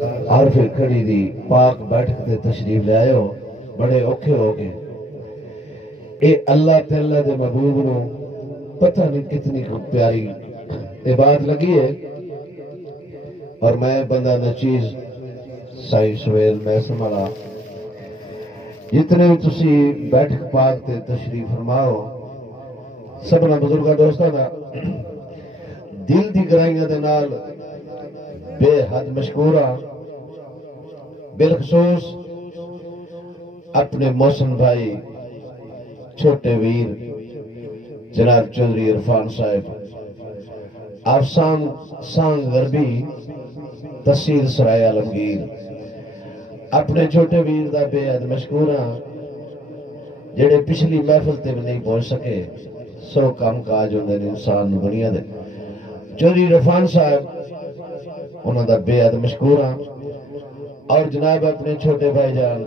عارف کھڑی دی پاک بیٹھ کے تشریف لے آئے ہو بڑے اوکھے ہو گئے. اے اللہ تے اللہ دے محبوب نو پتہ نہیں کتنی پیاری اے بات لگی ہے. اور میں بندہ نچیز سائی سویل میں سمالا جتنے بھی تسی بیٹھ پاک تے تشریف فرماؤ سبنا بزرگا دوستانا دل دی گرائیاں دے نال بے حد مشکورہ بالخصوص اپنے محسن بھائی چھوٹے ویر جناب چودھری عرفان صاحب آپ سانگ غربی تحصیل سرائے عالمگیر اپنے چھوٹے ویر دا بے حد مشکورہ جڑے پچھلی محفل تے بھی نہیں پہنچ سکے سو کام کاج ہوندے نے انسان دنیا دے. چودھری عرفان صاحب انہوں دا بے حد مشکور ہاں. اور جناب اپنے چھوٹے بھائی جان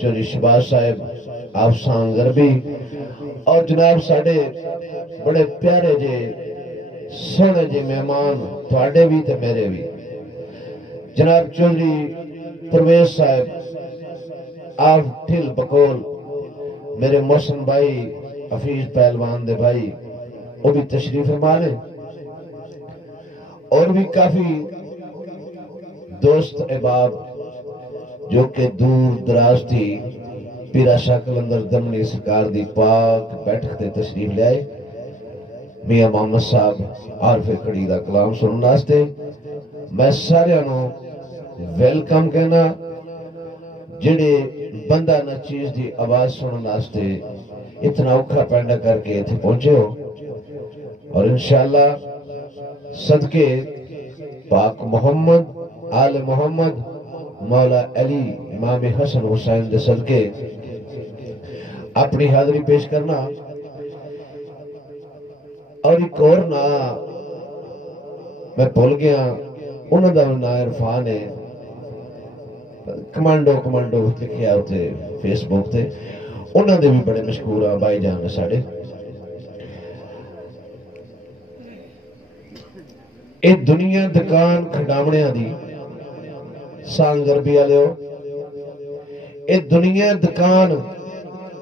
چودھری شہباز صاحب آپ سانگ غربی اور جناب ساڈے بڑے پیارے جے سونے جے مہمان تھوڑے بھی تے میرے بھی جناب چودھری پرویز صاحب آپ ٹھل بکول میرے محسن بھائی حفیظ پہلوان دے بھائی وہ بھی تشریف فرما لیں. اور بھی کافی دوست احباب جو کہ دور دراز تھی پیرا شاہ کلندر دمنی سرکار دی پاک بیٹھ کے تشریف لے آئے. میاں محمد صاحب عارف کھڑی دا کلام سنن واسطے میں سارے نو ویلکم کہنا جڑے بندہ نہ چیز دی آواز سنن واسطے اتنا اوکھا پینڈا کر کے اتنے پہنچے ہو. اور انشاءاللہ صدقے پاک محمد آل محمد مولا علی امام حسن حسین دے صدقے اپنی حاضری پیش کرنا. اور ایک اور نا میں بھول گیا انہوں دا نا عرفان ہے کمانڈو لکھیا ہوتے فیس بک تے انہوں دے بھی بڑے مشکور ہیں بھائی جان ساڑے. اے دنیا دکان کھڈاونے دی سانگ غربی والے ہو اے دنیا دکان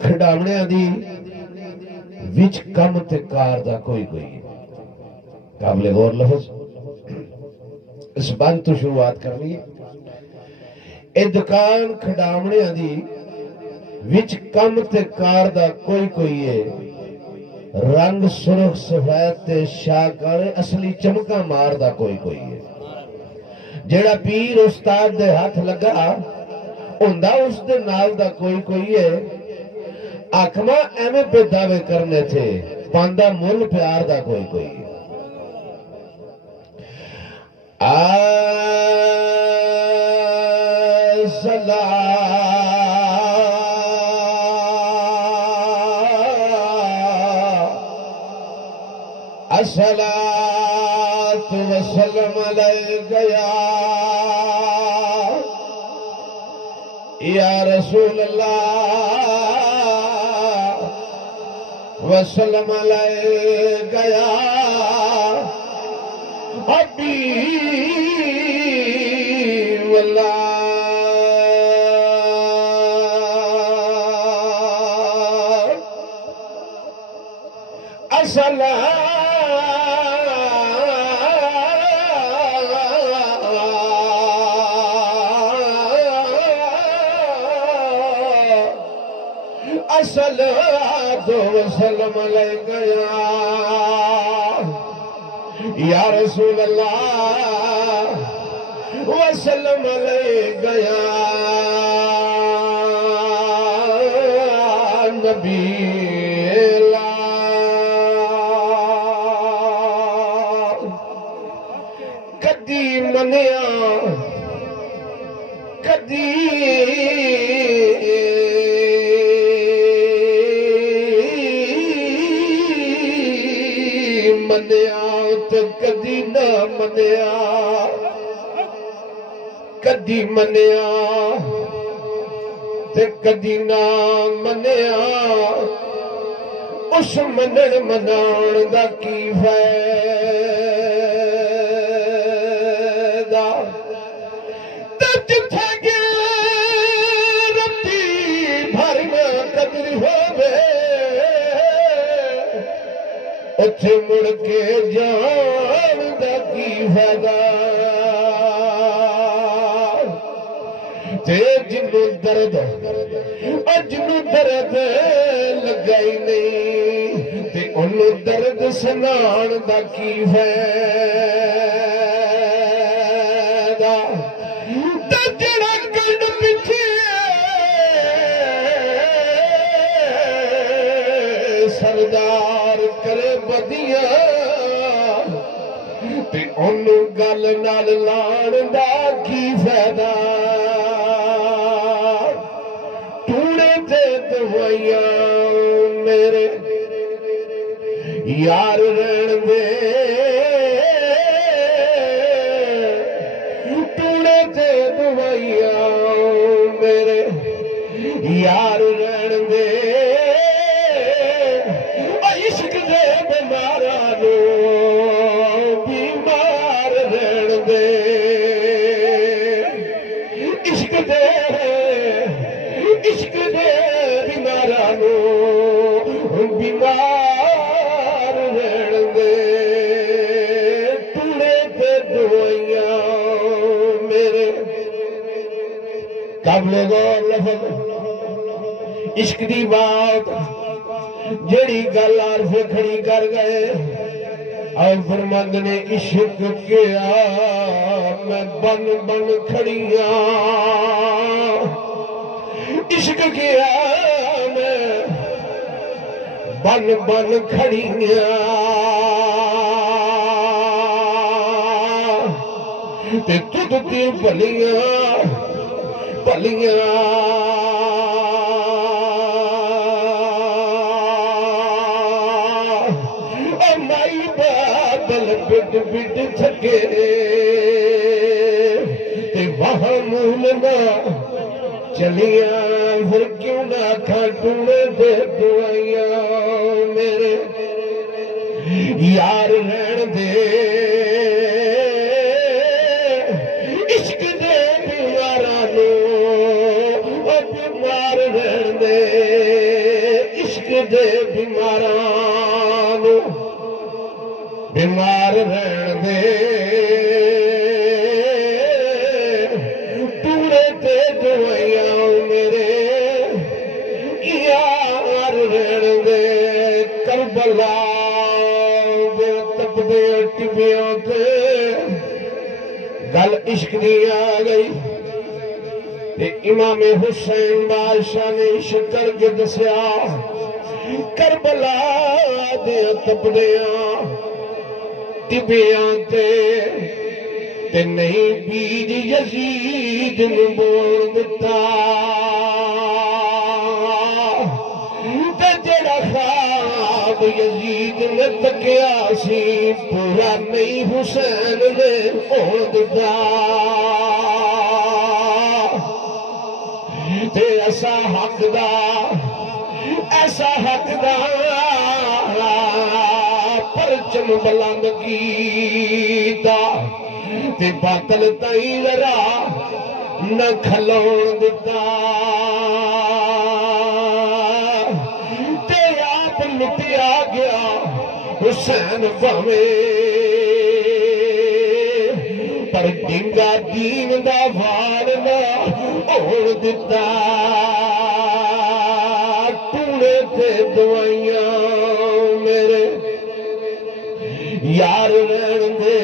کھڈاونے دی وچ کم تے کار دا کوئی قابل غور لفظ اس بند تو شروعات کرنی ہے. اے دکان کھڈاونے دی وچ کم تے کار دا کوئی ہے رنگ سرخ سفید تے شاہ کالے اصلی چمکا مار دا کوئی ہے. جیڑا پیر استاد دے ہاتھ لگا ہوندا اس دے نال دا کوئی ہے. آکھما ایویں پہ دعوے کرنے تھے پاندا مل پیار دا کوئی ہے. الصلاة والسلام علیک یا رسول اللہ وسلم علیک یا حبیب اللہ. الصلاة والسلام علیک یا رسول اللہ وسلم علیک یا نبی اللہ. کدی منیا کدی منیا تو کدی نہ منیا کدی منیا تو کدی نہ منیا اس منن منان دا کی فائدہ جتھے گے رتی بھرنا قدر ہووے اتھے مڑ کے جان دا کی فائدہ تے جنوں درد لگا ہی نہیں تے انہوں درد سنان دا کی فائدہ تے جڑا کنڈ پیچھے سردار کرے بدیاں تے انہوں گل نال لان دا کی فائدہ میرے یار رہن دے ٹوڑے تے دوائیاں میرے یار رہن دے عشق دے بیماراں نو بیمار رہن دے عشق دے بیمار رہن دے ٹوڑے تے دوائیاں میرے قابل غور لفظ عشق دی بات جڑی گل عارف کھڑی کر گئے اور فرماند نے عشق کیا میں بن بن کھڑیاں عشق کیا میں بن بن کھڑیاں تے تُدھ تے بھلیاں بھلیاں مائی بادل بٹ بٹ تھکے تے وہاں مولنا چلیاں پھر کیوں نہ کھا ٹوڑے دے دوائیاں میرے یار رہن دے عشق دے بیماراں نو بیمار رہن دے عشق دے بیماراں نو بیمار رہن دے ٹوڑے تے دوائیاں میرے یار رہن دے کربلا دے تپدے ٹبیاں تے گل عشق دی آ گئی تے امام حسین بادشاہ نے عشق کر کے دسیا کربلا دے تپدیاں ٹبیاں تے نہیں بیج یزید نو بول دتا تے جڑا خواب یزید نے تکیا سی پورا نہیں حسین نے ہون دتا تے ایسا حق دا پرچم بلند کیتا تے باطل تائی ذرا نہ کھلون دتا تے آپ لٹیا گیا حسین بھاویں پر ڈنگا دین دا وار نہ ہون دتا ٹوڑے تے دوائیاں میرے یار رہن دے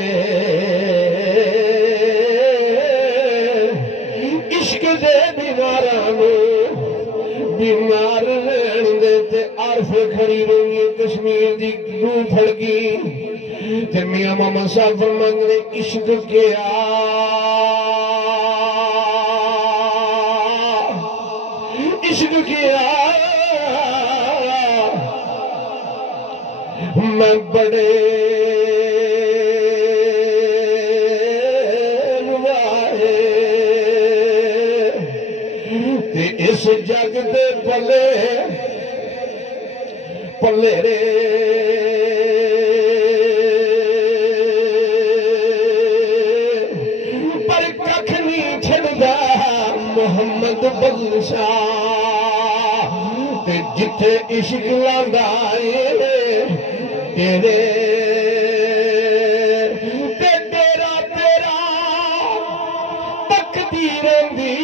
عشق دے بیماراں نو بیمار رہن دے تے عارف کھڑی رہی کشمیر دی روح پھڑ گئی تے میاں محمد صاحب فرماندے نے عشق کیا عشق کیا میں بڑے اس جگ دے پلے پلے رے پر ککھ نہیں چھڑدا شاہ تے جتھے عشق لگائے تیرے تے تیرا تیرا تقدیر دی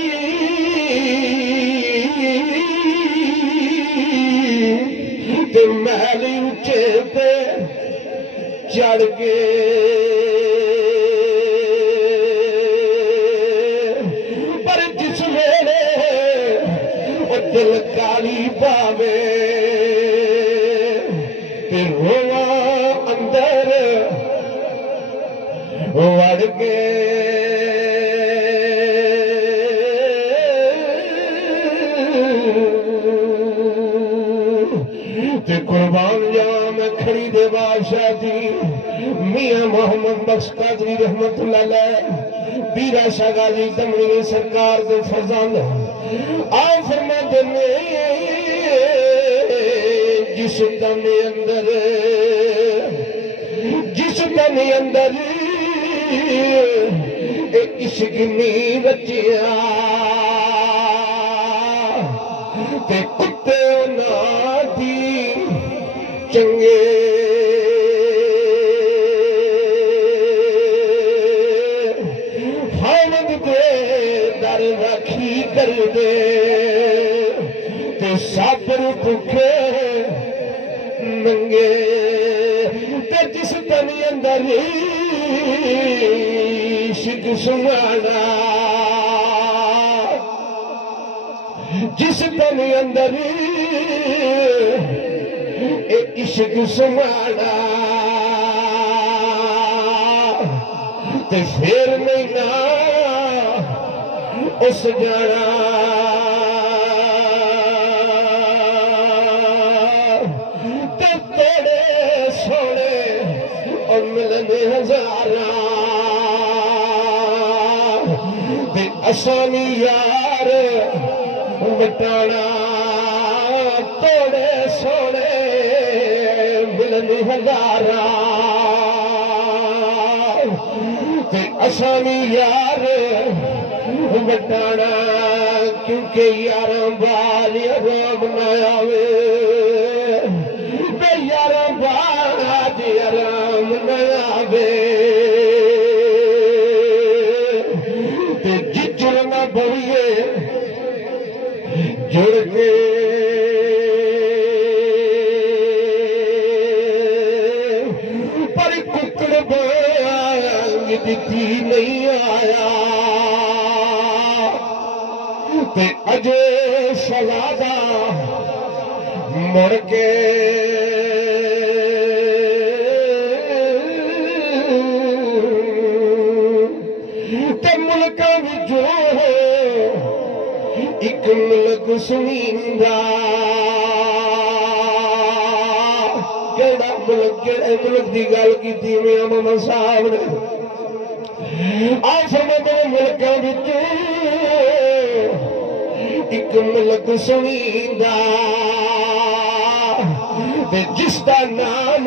تے محل اونچے تے چڑھ کے پر جس ویلے وہ دل کالی پاوے تے رواں اندر وڑ کے تے قربان جاواں میں کھڑی دے بادشاہ دی میاں محمد بخش قادری رحمت اللہ علیہ پیرا شاہ غازی دمنی سرکار دے فرزند آؤ فرماتے نے جس دم اندر ایک عشق نہیں بچیا تے کتے نہ دی چنگے حامد دے در راکھی کر دے تے صابر بھوکے ننگے تے جس تن اندر عشق سمانا جس تن اندر ایک عشق سمانا تے پھر نہیں نا اس جانا تے تیرے سونے اور ملن ہزاراں تے آسانی یار مٹانا توڑے سونے ملن ہزاراں تے آسانی یار مٹانا کیونکہ یاراں بال آرام نہ آوے بے یاراں بال آج آرام نہ آوے تے جڑ نہ بوئیے جڑ کے پر ککڑ بانگ دتی نہیں آیا تے اجے شہزادہ مڑ کے تے ملکاں وچوں ایک ملک سنیندا کیڑا ملک کیڑے ملک دی گل کیتی میاں محمد صاحب نے آ فرماتے ملکاں وچوں ایک ملک سنیندا تے جس دا نام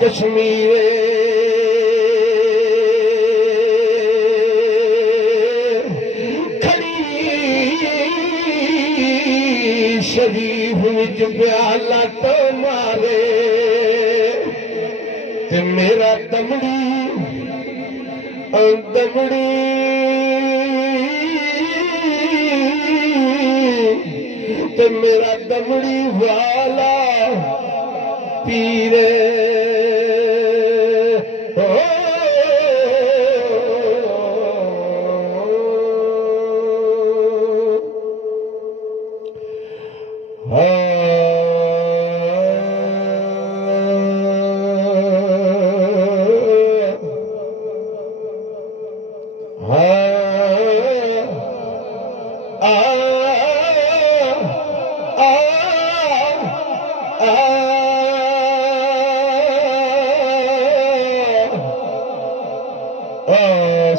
کشمیر شریف وچ پیالہ تو مارے تے میرا دمڑی تے میرا دمڑی والا پیرے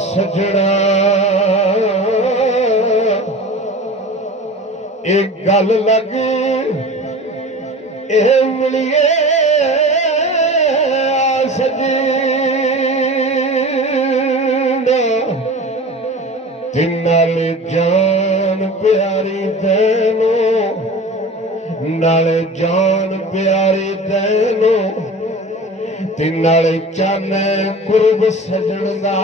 سجنا ایک گل لگ اے ملیے سجنا نالے جان پیاری دینو نالے جان پیاری دینو نالے چانے قرب سجن دا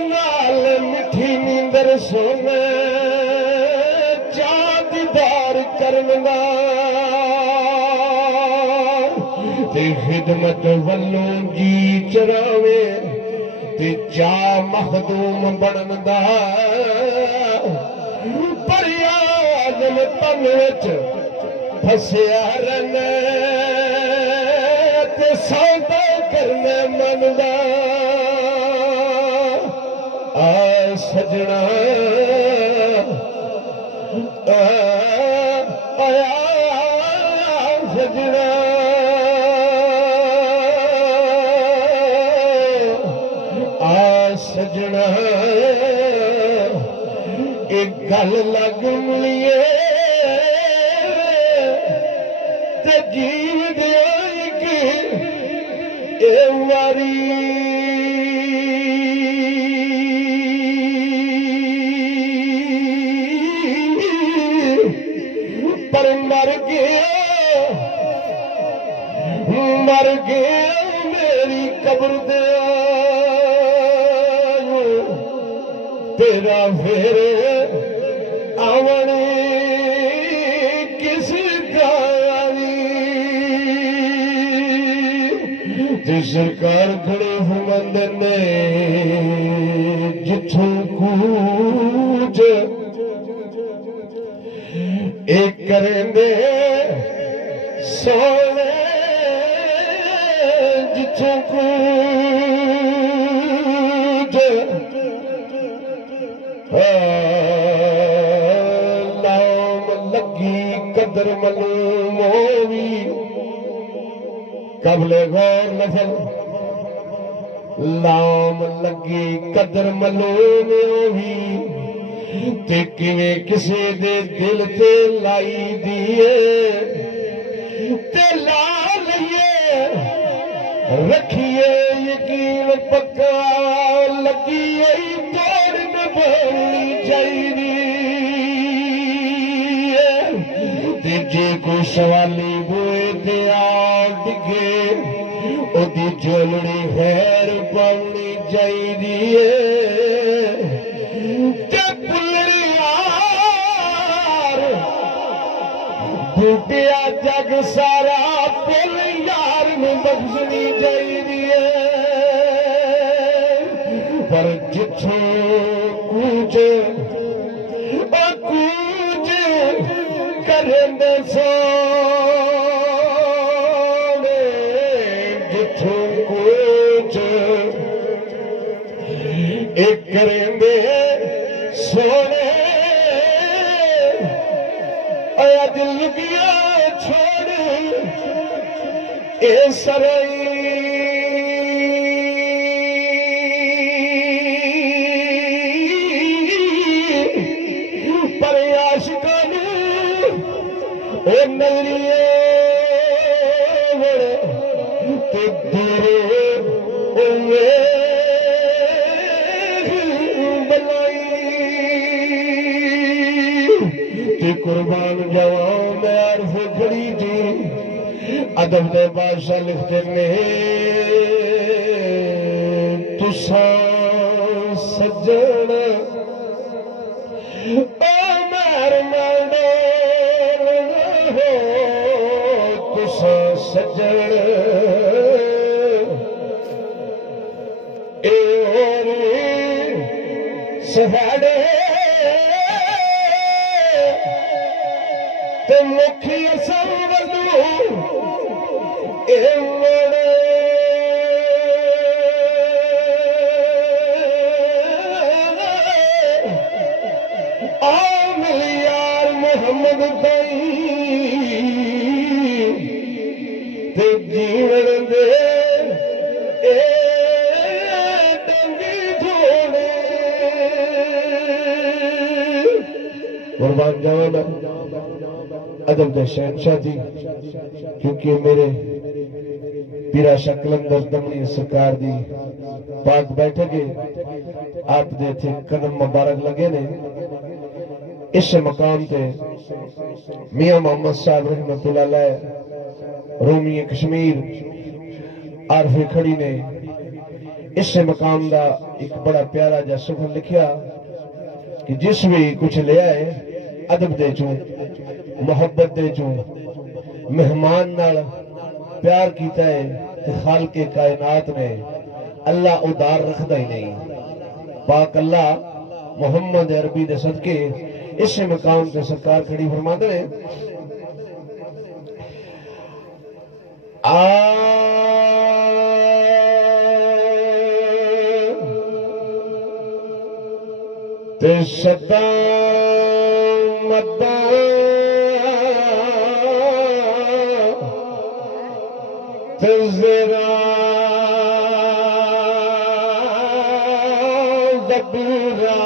نال مٹھی نیندر سونے چاہ دیدار کرن دا خدمت ولوں جی چراوے چاہ مخدوم بنن دا پر آدم تن وچ پھسیا رہنا تے سودا کرنا من دا آ سجنا آیا سجنا سجنا ایک گل لگ ملیے جیو دیا کہ اے واری پر مر گیا میری قبر دیا تیرا پھر آونے کس گایا سرکار کھڑے ہوند نے جتھوں کوچ ایک کریں دے سونے جتھوں کوچ لام لگی قدر معلوم ہوئی قبل غور نفل لام لگی قدر معلوم ہوئی تے کیویں کسے دے دل تے لائی دیے تے لا لئیے رکھیے یقین پکا لگی توڑ میں بولنی چاہیے جے کوئی سوالی بوئے تے آ ڈگے دی جولڑی خیر پاؤنی چاہیے پلڑی یار بوٹیا جگ سارا پل یار بخشنی چاہیے پر جتھوں کوچ کوچ کریں دے سونے جتھوں کوچ ایک کریں دے سونے ایا دل گیا چھوڑ اے سرائی پر عاشقاں اے نظریے تے دورے ہوئے قربان جوان میں عرف کھڑی تھی ادب دے بادشاہ لکھتے نے تساں سجن او مہر مانڈو ہو تساں سجن اے اور سفاڑے مکھی سب بدو مل یار محمد تئی جیون دے ڈنگی جوڑے قربان جانا ادب دے شہنشاہ دی کیونکہ میرے پیرا شاہ قلندر دمنی سرکار دی پاک بیٹھے گے آپ دے تھے قدم مبارک لگے نے اس مقام تے میاں محمد صاحب رحمت اللہ علیہ رومی کشمیر عارف کھڑی نے اس مقام دا ایک بڑا پیارا جا سفر لکھیا کہ جس بھی کچھ لے آئے ادب دے چوں محبت دے چوں مہمان نال پیار کیتا ہے تے خالق کائنات نے اللہ ادار رکھدا ہی نہیں پاک اللہ محمد عربی دے صدقے اس مقام تے سرکار کھڑی فرماندے نے تے صدا مدہ تے زرا دبرا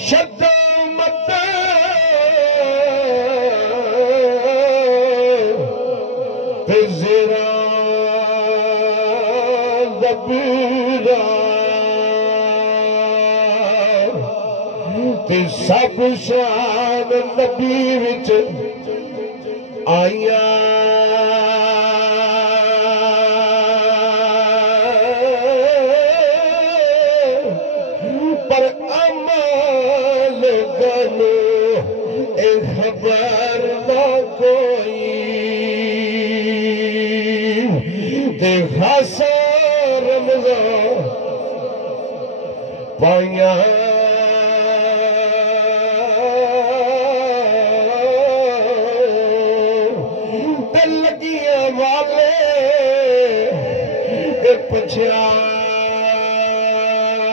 شدا مدہ تے زرا سب شان نبی وچ آئیاں پر عمل گلو اے خبر نہ کوئی تے خاصا رمضان پائیاں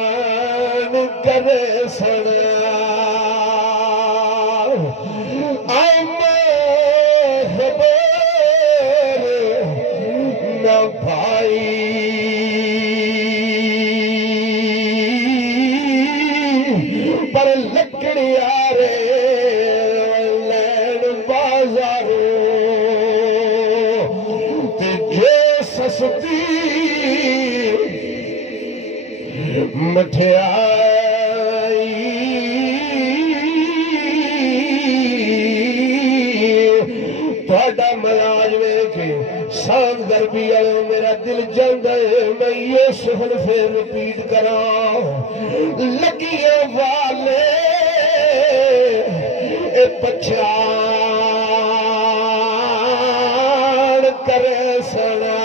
پچھان کرے سڑا خبر نہ بھائی پر لکڑیا رے لین بازاروں تے جے سستی مٹھیائی تھوڑا ملاج ویکھ سان گربی آئے میرا دل جاندہ ہے میں یہ سہن پھر رپیٹ کراں لگیاں والے اے پچھان کرے سنا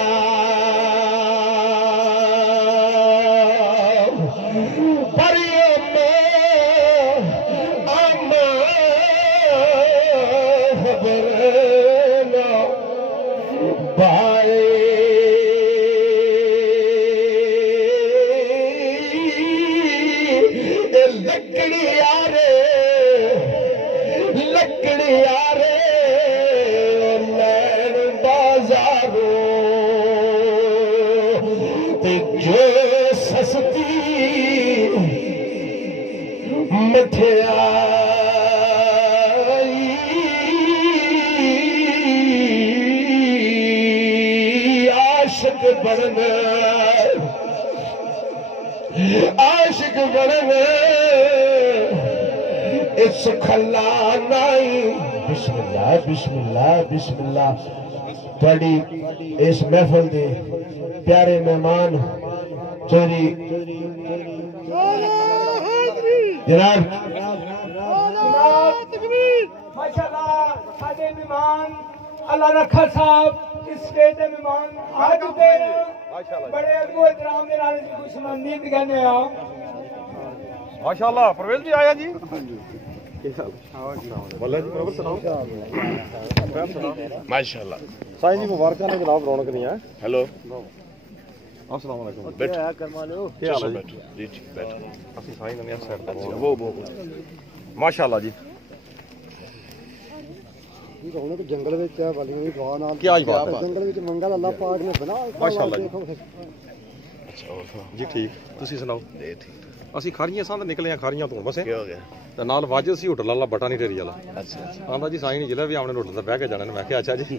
عاشق بڑھنے اس کھلا نہیں بسم اللہ بسم اللہ بسم اللہ تھوڑی اس محفل دے پیارے مہمان چوری جناب ماشاءاللہ ساڈے مہمان اللہ رکھا صاحب اس سٹیج دے مہمان آ چکے بڑے ادب احترام دے نال خوش آمدید کہنے آ ماشاءاللہ پرویز جی آیا جی ماشاءاللہ سائیں جی مبارکہ نے جناب رونق نہیں ہے ہیلو السلام علیکم کیا حال ہے جی ٹھیک بیٹھو اسی سائیں نے اس سائیڈ تے وہ ماشاءاللہ جی جنگل کیا بات ہے جنگل منگل اللہ پاک نے بنا ماشاءاللہ جی ٹھیک تسی سناؤ اسی کھاریاں سان نکلے ہیں کھاریاں تو بس کیا ہو گیا تے نال واجد سی ہوٹل والا بٹا نہیں ٹیری والا اچھا آندا جی سائیں نہیں جلے بھی آمنے ہوٹل تے بیٹھ کے جانے میں کہ اچھا جی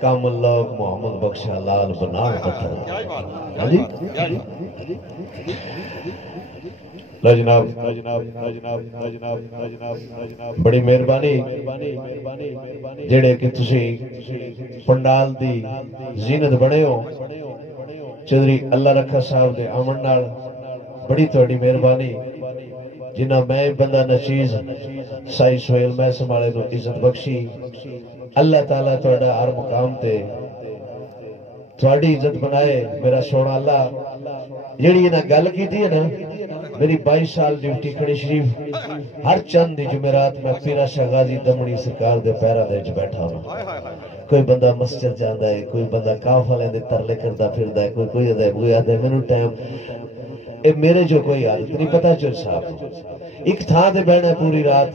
کامل لوگ محمد بخشا لال بنان پتھر ہاں جی لو جناب بڑی مہربانی جڑے کہ تسی پنڈال دی زینت بڑے ہو چودھری اللہ رکھا صاحب دے آمن نال بڑی تھوڑی مہربانی جنہ میں بندہ نچیز سائی سویل میں سمالے نو عزت بخشی اللہ تعالیٰ توڑا ہر مقام تے تھوڑی عزت بنائے میرا سونا اللہ جڑی یہ گل کی تھی نا میری 22 سال ڈیوٹی کھڑی شریف ہر چند دی جمعرات میں پیرا شاہ غازی دمڑی سرکار دے پیرا دے وچ بیٹھا ہوں کوئی بندہ مسجد جاندا ہے کوئی بندہ کاف والے دے ترلے کردا پھردا ہے کوئی آدھا ہے مینوں ٹائم اے میرے جو کوئی عادت نہیں پتا چل صاحب ایک تھاں تے بہنا پوری رات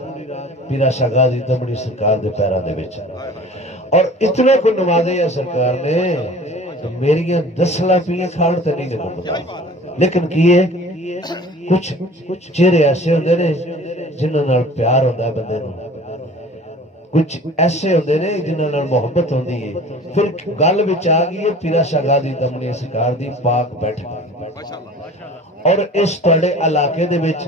پیرا شاہ غازی دمڑی سرکار دے پیرا دے وچ اور اتنا کو نوازے ہے سرکار نے میری 10 لاپیاں کھاڑ تے نہیں مکدا لیکن کیے کچھ چہرے ایسے ہوندے نے جنہاں نال پیار ہوندا ہے بندے نوں کچھ ایسے ہوندے نے جنہاں نال محبت ہوندی ہے پھر گل وچ آ گئی ہے پیرا شاہ غازی دمڑی سرکار دی پاک بیٹھ اور اس تواڈے علاقے دے وچ